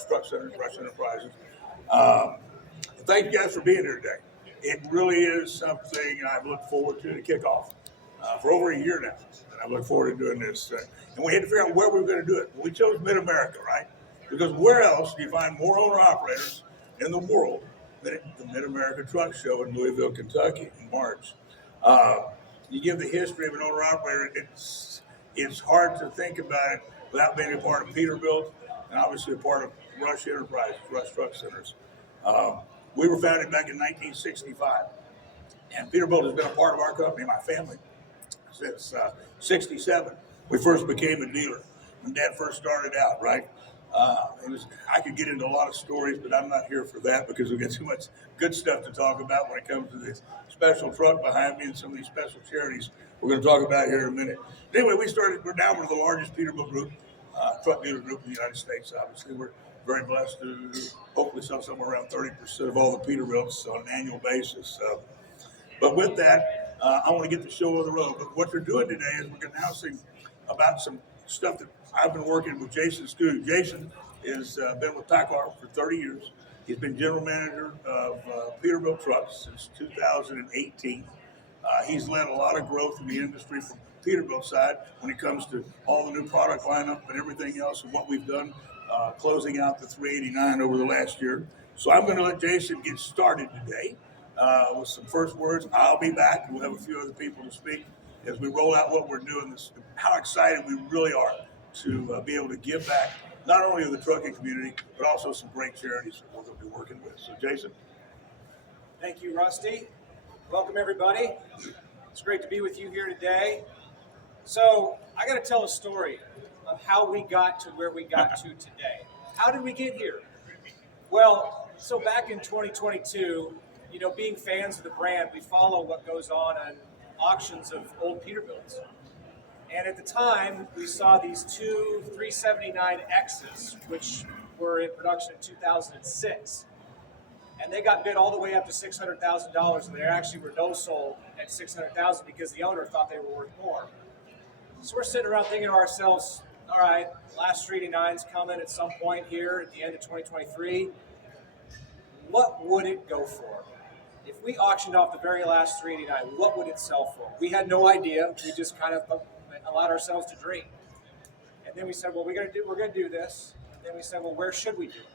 Rush Truck Centers, Rush Enterprises. Thank you guys for being here today. It really is something I've looked forward to kick off for over a year now. And I look forward to doing this. And we had to figure out where we were going to do it. We chose Mid-America, right? Because where else do you find more owner-operators in the world than at the Mid-America Truck Show in Louisville, Kentucky in March? You give the history of an owner-operator, it's hard to think about it without being a part of Peterbilt and obviously a part of Rush Enterprises, Rush Truck Centers. We were founded back in 1965, and Peterbilt has been a part of our company, my family, since 67. We first became a dealer when Dad first started out, right? I could get into a lot of stories, but I'm not here for that because we've got too much good stuff to talk about when it comes to this special truck behind me and some of these special charities we're going to talk about here in a minute. But anyway, we're now one of the largest Peterbilt group, truck dealer group in the United States. Obviously, we're very blessed to hopefully sell somewhere around 30% of all the Peterbilts on an annual basis. But with that, I want to get the show on the road. But what they're doing today is we're announcing about some stuff that I've been working with Jason Stu. Jason has been with PACCAR for 30 years. He's been general manager of Peterbilt Trucks since 2018. He's led a lot of growth in the industry from Peterbilt side when it comes to all the new product lineup and everything else and what we've done closing out the 389 over the last year. So I'm going to let Jason get started today with some first words. I'll be back. We'll have a few other people to speak as we roll out what we're doing, how excited we really are to be able to give back not only to the trucking community, but also some great charities that we're going to be working with. So, Jason. Thank you, Rusty. Welcome, everybody. It's great to be with you here today. So, I got to tell a story of how we got to where we got to today. How did we get here? Well, so back in 2022, being fans of the brand, we follow what goes on auctions of old Peterbilts. And at the time, we saw these two 379Xs, which were in production in 2006. And they got bid all the way up to $600,000, and they actually were no sold at $600,000 because the owner thought they were worth more. So we're sitting around thinking to ourselves, all right, last 389's coming at some point here at the end of 2023. What would it go for? If we auctioned off the very last 389, what would it sell for? We had no idea. We just kind of allowed ourselves to dream. And then we said, well, we're going to do this. And then we said, well, where should we do it?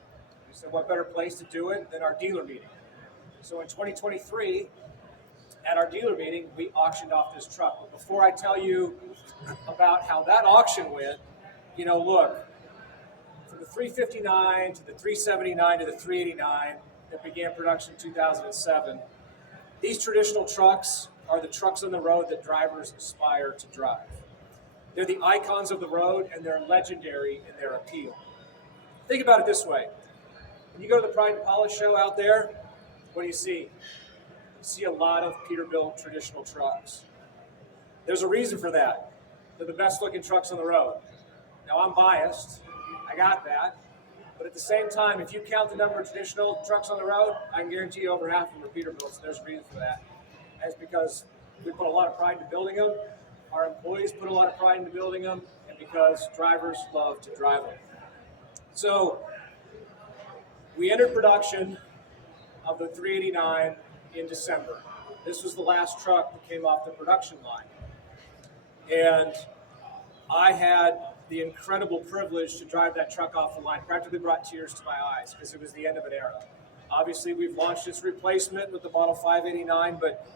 We said, what better place to do it than our dealer meeting? So in 2023, at our dealer meeting, we auctioned off this truck. But before I tell you about how that auction went, look, from the 359 to the 379 to the 389 that began production in 2007, these traditional trucks are the trucks on the road that drivers aspire to drive. They're the icons of the road, and they're legendary in their appeal. Think about it this way. When you go to the Pride and Polish show out there, what do you see? You see a lot of Peterbilt traditional trucks. There's a reason for that. They're the best looking trucks on the road. Now, I'm biased. I got that. But at the same time, if you count the number of traditional trucks on the road, I can guarantee you over half of them are Peterbilts. There's a reason for that. That's because we put a lot of pride into building them. Our employees put a lot of pride into building them, and because drivers love to drive them. So we entered production of the 389 in December. This was the last truck that came off the production line. And I had the incredible privilege to drive that truck off the line. Practically brought tears to my eyes because it was the end of an era. Obviously, we've launched its replacement with the Model 589, but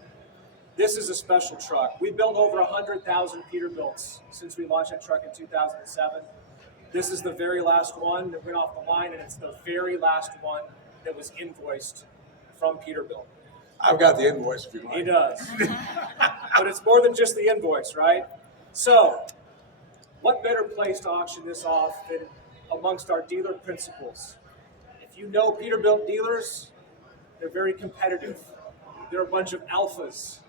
this is a special truck. We built over 100,000 Peterbilts since we launched that truck in 2007. This is the very last one that went off the line, and it's the very last one that was invoiced from Peterbilt. I've got the invoice if you like. He does. But it's more than just the invoice, right? So, what better place to auction this off than amongst our dealer principals? If you know Peterbilt dealers, they're very competitive. They're a bunch of alphas.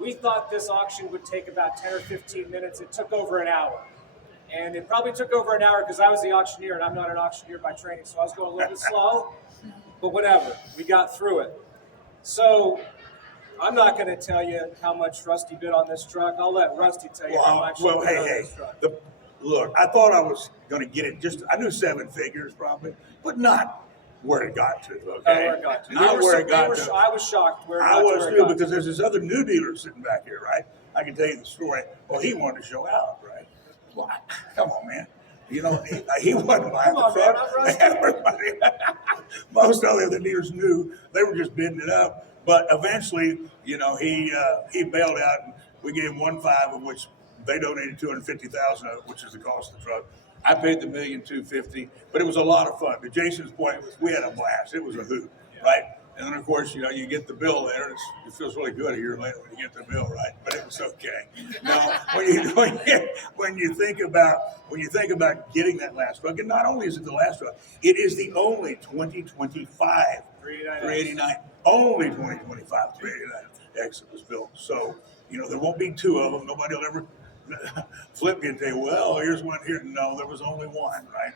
We thought this auction would take about 10 or 15 minutes. It took over an hour. And it probably took over an hour because I was the auctioneer, and I'm not an auctioneer by training, so I was going a little bit slow. But whatever, we got through it. So I'm not going to tell you how much Rusty bid on this truck. I'll let Rusty tell you how much he bid on this truck. look, I thought I was going to get it. I knew seven figures probably, but not where it got to. Okay, where it got to. Not where it got to. I was shocked where it got I was to. too, because there's this other new dealer sitting back here, right? I can tell you the story. Well, he wanted to show out, right? Well, come on, man. You know, he wasn't buying the truck. Everybody, most of the other dealers knew they were just bidding it up. But eventually, you know, he bailed out, and we gave him 1.5, of which they donated 250,000 of it, which is the cost of the truck. I paid the $1,250,000, but it was a lot of fun. To Jason's point, we had a blast. It was a hoot, right? And then of course, you know, you get the bill there. It feels really good a year later when you get the bill, right? But it was okay. Now, when you think about getting that last truck, and not only is it the last truck, it is the only 2025 389, only 2025 389 X that was built. So, you know, there won't be two of them. Nobody will ever flip you and say, well, here's one here. No, there was only one, right?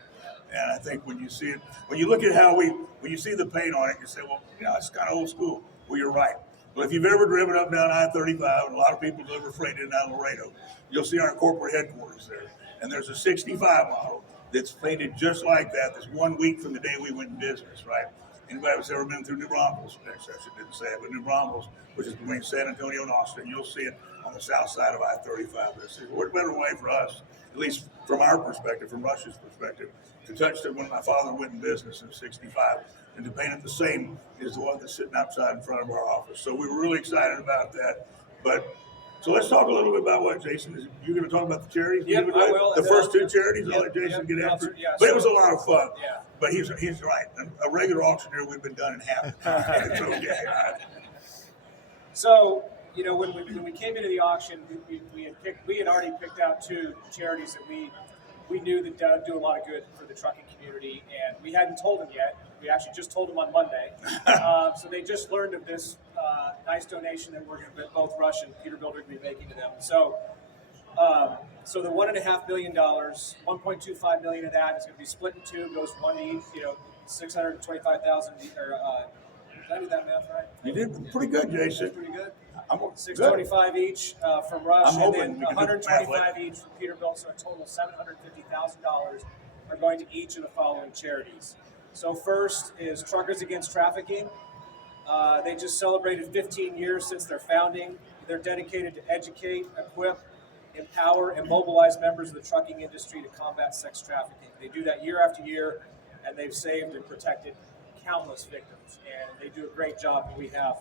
And I think when you see it, when you look at when you see the paint on it, you say, well, you know, it's kind of old school. Well, you're right. But if you've ever driven up down I-35, and a lot of people deliver freight in and out of Laredo, you'll see our corporate headquarters there. And there's a 65 model that's painted just like that. That's 1 week from the day we went in business, right? Anybody that's ever been through New Braunfels, actually I didn't say it, but New Braunfels, which is between San Antonio and Austin, you'll see it on the south side of I-35. What better way for us, at least from our perspective, from Rush's perspective, to touch it when my father went in business in '65, and to paint it the same as the one that's sitting outside in front of our office. So we were really excited about that. But so let's talk a little bit about what Jason is. You're going to talk about the charities? Yep, I will. The first two charities. I'll let Jason get after. Yeah, but it was a lot of fun. Yeah. But he's right. A regular auctioneer, we've been done in half. It's okay. So, you know, when we came into the auction, we had already picked out two charities that we knew that do a lot of good for the trucking community, and we hadn't told them yet. We actually just told them on Monday. So they just learned of this nice donation that we're going to both Rush and Peterbilt are going to be making to them. So the $1.5 million, $1.25 million of that is going to be split in two, goes one to each, you know, 625,000. Did I do that math right? You did pretty good, Jason. That's pretty good. I'm 625 each from Rush, I'm and hoping then we can do 125 each from Peterbilt. So a total of $750,000 are going to each of the following charities. So first is Truckers Against Trafficking. They just celebrated 15 years since their founding. They're dedicated to educate, equip, empower, and mobilize members of the trucking industry to combat sex trafficking. They do that year after year, and they've saved and protected countless victims, and they do a great job. And we have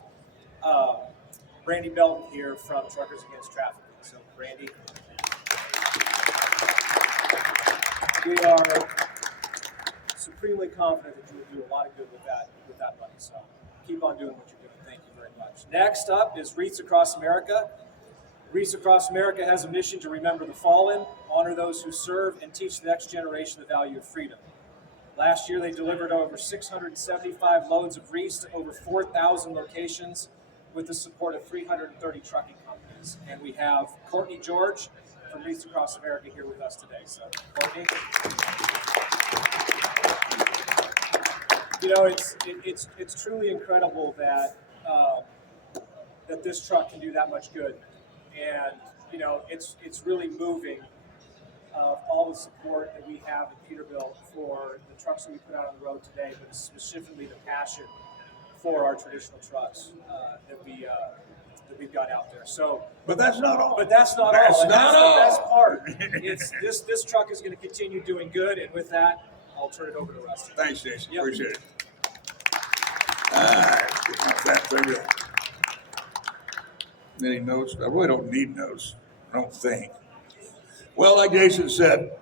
Brandy Belton here from Truckers Against Trafficking. So, Brandy, we are supremely confident that you will do a lot of good with that money. So, keep on doing what you're doing. Thank you very much. Next up is Wreaths Across America. Wreaths Across America has a mission to remember the fallen, honor those who serve, and teach the next generation the value of freedom. Last year, they delivered over 675 loads of wreaths to over 4,000 locations with the support of 330 trucking companies. And we have Courtney George from Wreaths Across America here with us today. So, Courtney. You know, it's truly incredible that that this truck can do that much good, and you know, it's really moving. All the support that we have at Peterbilt for the trucks that we put out on the road today, but specifically the passion for our traditional trucks that we've got out there. So, but that's not all. That's all. The best part. It's this truck is going to continue doing good, and with that, I'll turn it over to Rusty. Thanks, Jason. Yep. Appreciate it. All right. Any notes? I really don't need notes. I don't think. Well, like Jason said,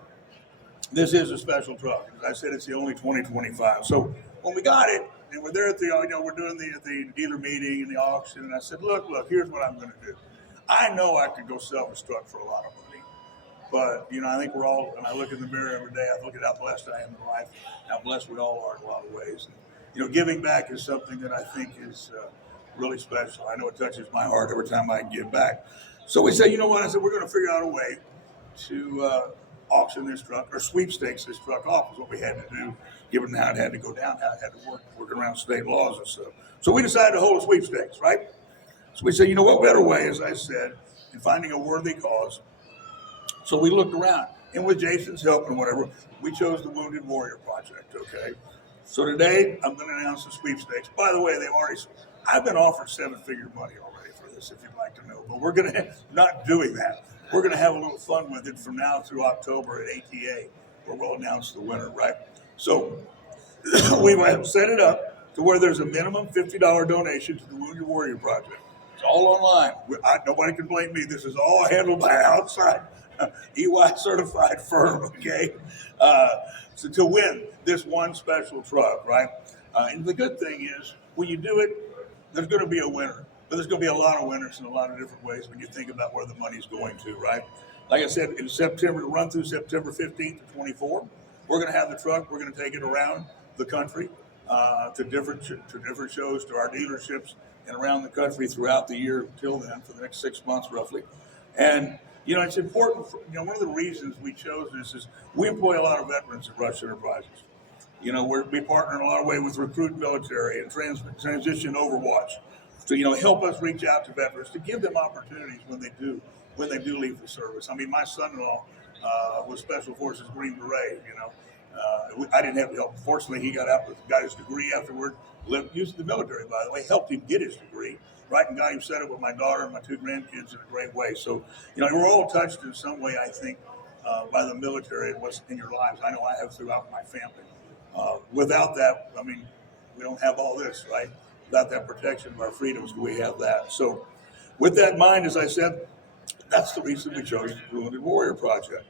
this is a special truck. As I said, it's the only 2025. So when we got it, and we're there at the, we're doing the dealer meeting and the auction, and I said, look, here's what I'm going to do. I know I could go sell this truck for a lot of money, but I think we're all. And I look in the mirror every day. I look at how blessed I am in life, how blessed we all are in a lot of ways. And, giving back is something that I think is really special. I know it touches my heart every time I give back. So we said, I said we're going to figure out a way to auction this truck or sweepstakes this truck off is what we had to do, given how it had to go down, how it had to work around state laws and stuff. So we decided to hold a sweepstakes, right? So we said, what better way, as I said, in finding a worthy cause. So we looked around. And with Jason's help and whatever, we chose the Wounded Warrior Project, okay? So today, I'm going to announce the sweepstakes. By the way, I've been offered seven-figure money already for this, if you'd like to know. But we're going to not doing that. We're going to have a little fun with it from now through October at ATA, where we'll announce the winner, right? So we've set it up to where there's a minimum $50 donation to the Wounded Warrior Project. It's all online. Nobody can blame me. This is all handled by an outside EY certified firm, okay? So to win this one special truck, right? And the good thing is, when you do it, there's going to be a winner. But there's going to be a lot of winners in a lot of different ways when you think about where the money's going to, right? Like I said, in September, run through September 15th to 24th, we're going to have the truck. We're going to take it around the country to different shows, to our dealerships, and around the country throughout the year till then, for the next 6 months roughly. And it's important. One of the reasons we chose this is we employ a lot of veterans at Rush Enterprises. We partner in a lot of ways with Recruit Military and Transition Overwatch to help us reach out to veterans to give them opportunities when they do leave the service. I mean, my son-in-law was Special Forces Green Beret. I didn't have the help. Fortunately, he got his degree afterward. Used the military, by the way, helped him get his degree, right, and got him set up with my daughter and my two grandkids in a great way. So, we're all touched in some way, I think, by the military and what's in your lives. I know I have throughout my family. Without that, I mean, we don't have all this, right? Without that protection of our freedoms, we have that. So, with that in mind, as I said, that's the reason we chose the Wounded Warrior Project.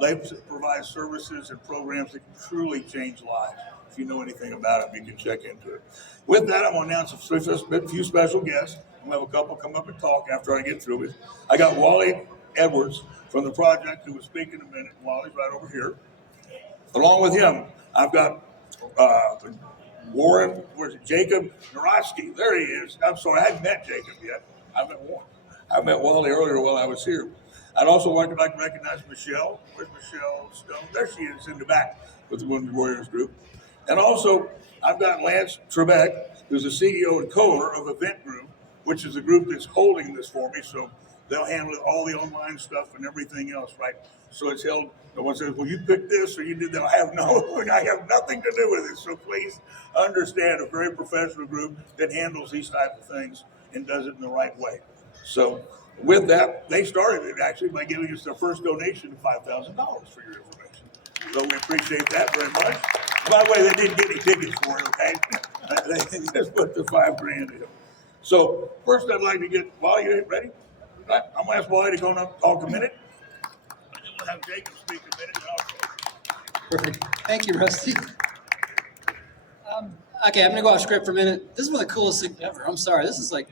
They provide services and programs that can truly change lives. If you know anything about it, you can check into it. With that, I'm going to announce a few special guests. I'm going to have a couple come up and talk after I get through it. I got Wally Edwards from the project who will speak in a minute. Wally's right over here. Along with him, I've got Jacob Narosky. There he is. I'm sorry, I hadn't met Jacob yet. I met Wally earlier while I was here. I'd also like to recognize Michelle. Where's Michelle Stone? There she is in the back with the Wounded Warriors group. And also, I've got Lance Trebek, who's the CEO and co-owner of Event Group, which is a group that's holding this for me. So they'll handle all the online stuff and everything else, right? So it's held. No one says, well, you picked this or you did that. I have nothing to do with it. So please understand, a very professional group that handles these type of things and does it in the right way. So with that, they started it actually by giving us their first donation of $5,000 for your information. So we appreciate that very much. By the way, they didn't get any tickets for it, okay? They just put the $5,000 in. So first I'd like to get Wally, you ready? Right. I'm going to ask Wally to go up and talk a minute. And then we'll have Jacob speak a minute. Perfect. Thank you, Rusty. Okay, I'm going to go off script for a minute. This is one of the coolest things ever. I'm sorry. This is like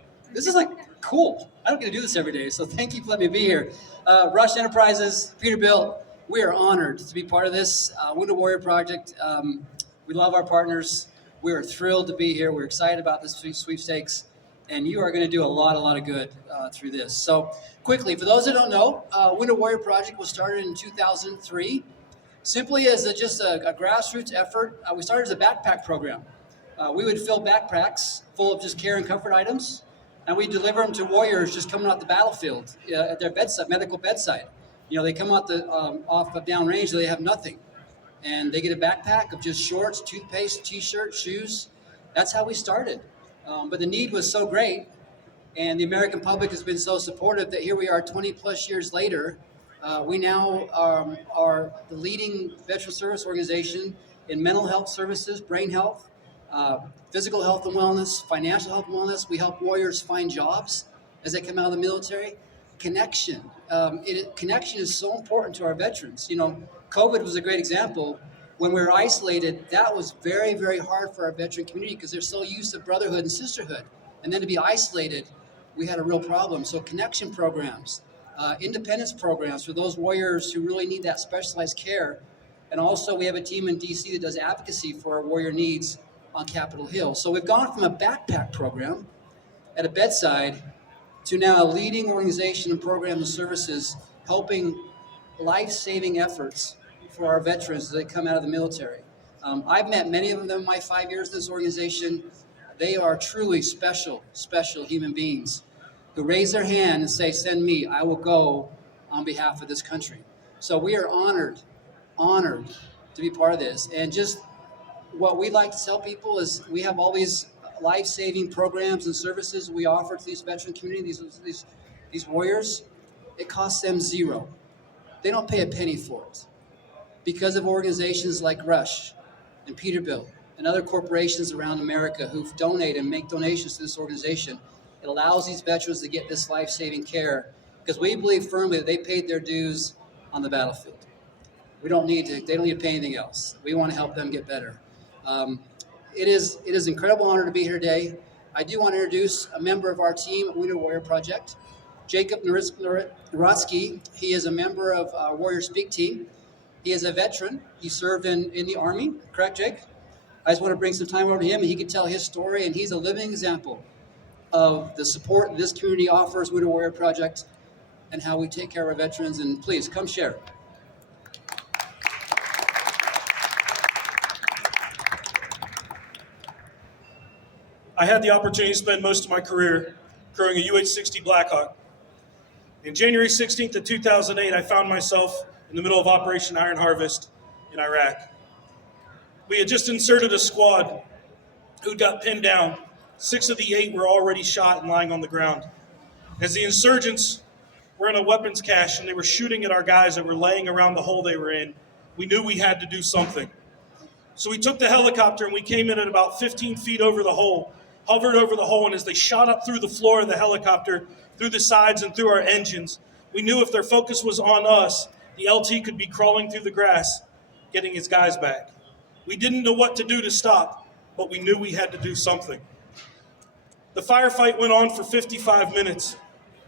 cool. I don't get to do this every day, so thank you for letting me be here. Rush Enterprises, Peterbilt, we are honored to be part of this Wounded Warrior Project. We love our partners. We are thrilled to be here. We're excited about this sweepstakes, and you are going to do a lot of good through this. So quickly, for those that don't know, Wounded Warrior Project was started in 2003, simply as just a grassroots effort. We started as a backpack program. We would fill backpacks full of just care and comfort items, and we deliver them to warriors just coming off the battlefield at their bedside, medical bedside. They come out off of downrange, they have nothing. And they get a backpack of just shorts, toothpaste, t-shirt, shoes. That's how we started. But the need was so great, and the American public has been so supportive that here we are 20 plus years later. We now are the leading veteran service organization in mental health services, brain health, physical health and wellness, financial health and wellness. We help warriors find jobs as they come out of the military. Connection. Connection is so important to our veterans. COVID was a great example. When we were isolated, that was very, very hard for our veteran community because they're so used to brotherhood and sisterhood. And then to be isolated, we had a real problem. So connection programs, independence programs for those warriors who really need that specialized care. And also we have a team in DC that does advocacy for our warrior needs on Capitol Hill. So we've gone from a backpack program at a bedside to now a leading organization and programs and services helping life-saving efforts for our veterans as they come out of the military. I've met many of them in my 5 years in this organization. They are truly special human beings who raise their hand and say, send me, I will go on behalf of this country. So we are honored to be part of this. And just what we like to tell people is we have all these life-saving programs and services we offer to these veteran community, these warriors. It costs them zero. They don't pay a penny for it. Because of organizations like Rush and Peterbilt and other corporations around America who've donated and make donations to this organization, it allows these veterans to get this life-saving care because we believe firmly that they paid their dues on the battlefield. They don't need to pay anything else. We want to help them get better. It is an incredible honor to be here today. I do want to introduce a member of our team at Wounded Warrior Project, Jacob Narotsky. He is a member of our Warrior Speak team. He is a veteran. He served in the Army, correct, Jake? I just want to bring some time over to him, and he can tell his story, and he's a living example of the support this community offers Wounded Warrior Project and how we take care of our veterans. And please, come share. I had the opportunity to spend most of my career crewing a UH-60 Blackhawk. In January 16th of 2008, I found myself in the middle of Operation Iron Harvest in Iraq. We had just inserted a squad who got pinned down. 6 of the 8 were already shot and lying on the ground. As the insurgents were in a weapons cache and they were shooting at our guys that were laying around the hole they were in, we knew we had to do something. So we took the helicopter and we came in at about 15 feet over the hole, hovered over the hole, and as they shot up through the floor of the helicopter, through the sides and through our engines, we knew if their focus was on us, the LT could be crawling through the grass, getting his guys back. We didn't know what to do to stop, but we knew we had to do something. The firefight went on for 55 minutes,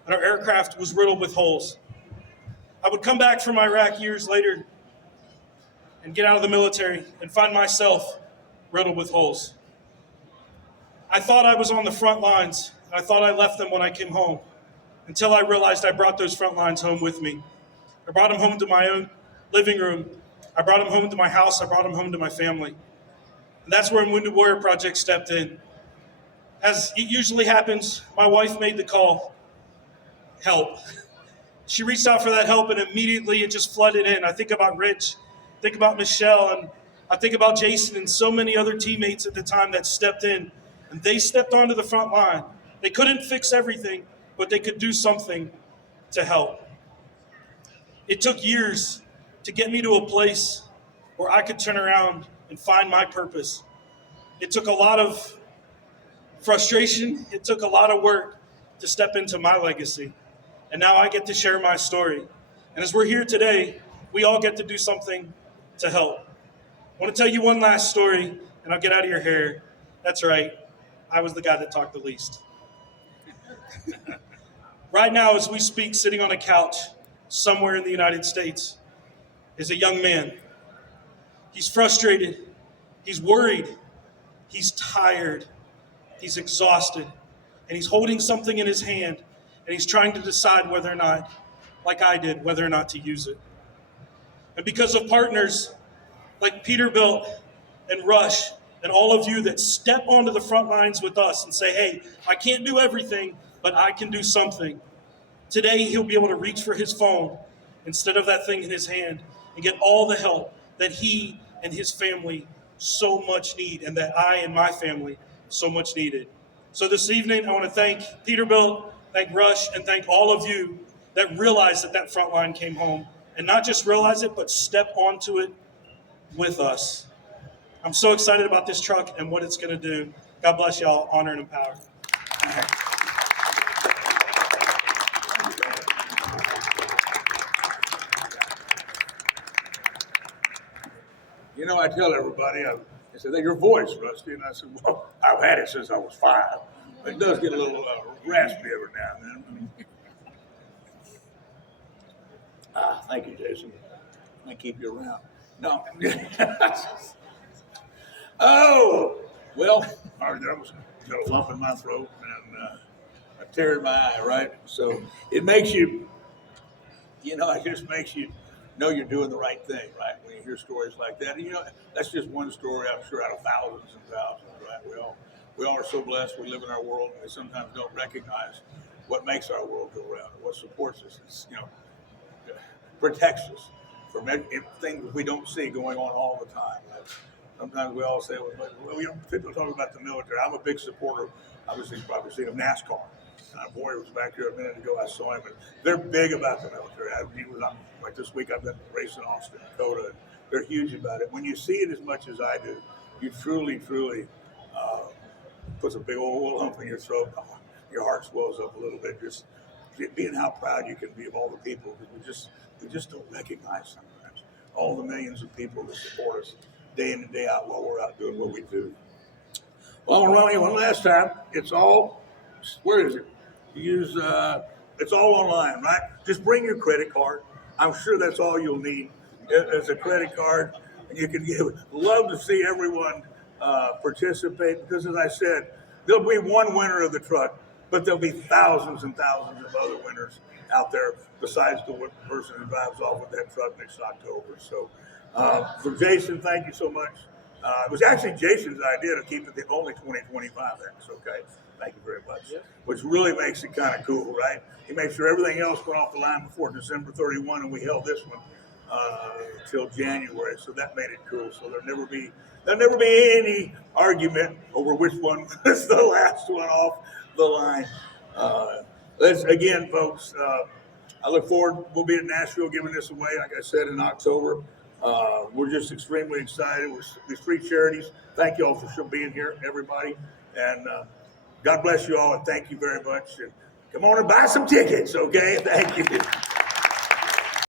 and our aircraft was riddled with holes. I would come back from Iraq years later and get out of the military and find myself riddled with holes. I thought I was on the front lines, and I thought I left them when I came home, until I realized I brought those front lines home with me. I brought them home to my own living room. I brought them home to my house. I brought them home to my family. And that's where Wounded Warrior Project stepped in. As it usually happens, my wife made the call, help. She reached out for that help, and immediately it just flooded in. I think about Rich, I think about Michelle, and I think about Jason and so many other teammates at the time that stepped in. And they stepped onto the front line. They couldn't fix everything, but they could do something to help. It took years to get me to a place where I could turn around and find my purpose. It took a lot of frustration. It took a lot of work to step into my legacy. And now I get to share my story. And as we're here today, we all get to do something to help. I want to tell you one last story, and I'll get out of your hair. That's right. I was the guy that talked the least. Right now, as we speak, sitting on a couch somewhere in the United States is a young man. He's frustrated. He's worried. He's tired. He's exhausted. And he's holding something in his hand, and he's trying to decide whether or not, like I did, whether or not to use it. And because of partners like Peterbilt and Rush, and all of you that step onto the front lines with us and say, hey, I can't do everything, but I can do something. Today, he'll be able to reach for his phone instead of that thing in his hand and get all the help that he and his family so much need, and that I and my family so much needed. So this evening, I want to thank Peterbilt, thank Rush, and thank all of you that realized that that front line came home, and not just realize it, but step onto it with us. I'm so excited about this truck and what it's going to do. God bless y'all. Honor and power. You know, I tell everybody, I said, your voice, Rusty. And I said, well, I've had it since I was 5. But it does get a little raspy every now and then. Thank you, Jason. I keep you around. No. Oh, well, that was got a lump in my throat and a tear in my eye, right? So it makes you, it just makes you know you're doing the right thing, right? When you hear stories like that. And, that's just one story, I'm sure, out of thousands and thousands, right? We all are so blessed. We live in our world, and we sometimes don't recognize what makes our world go round, what supports us, protects us. things we don't see going on all the time. Sometimes we all say, well, we don't particularly talk about the military. I'm a big supporter, obviously, you've probably seen of NASCAR. Boy was back here a minute ago. I saw him, and they're big about the military. Like this week, I've been racing Austin, Dakota, and they're huge about it. When you see it as much as I do, you truly puts a big old lump in your throat. Your heart swells up a little bit. Just being how proud you can be of all the people, because we just don't recognize sometimes all the millions of people that support us day in and day out while we're out doing what we do. Well, I'm running one last time. It's all, where is it? It's all online, right? Just bring your credit card. I'm sure that's all you'll need is a credit card. You can love to see everyone participate, because, as I said, there'll be one winner of the truck, but there'll be thousands and thousands of other winners out there besides the person who drives off with that truck next October. So, for Jason, thank you so much. It was actually Jason's idea to keep it the only 2025 X, okay? Thank you very much. Yeah. Which really makes it kind of cool, right? He made sure everything else went off the line before December 31, and we held this one till January, so that made it cool. So there'll never be any argument over which one was the last one off the line. Again, folks, I look forward. We'll be at Nashville giving this away, like I said, in October. We're just extremely excited with these three charities. Thank you all for being here, everybody. And God bless you all, and thank you very much. And come on and buy some tickets, okay? Thank you.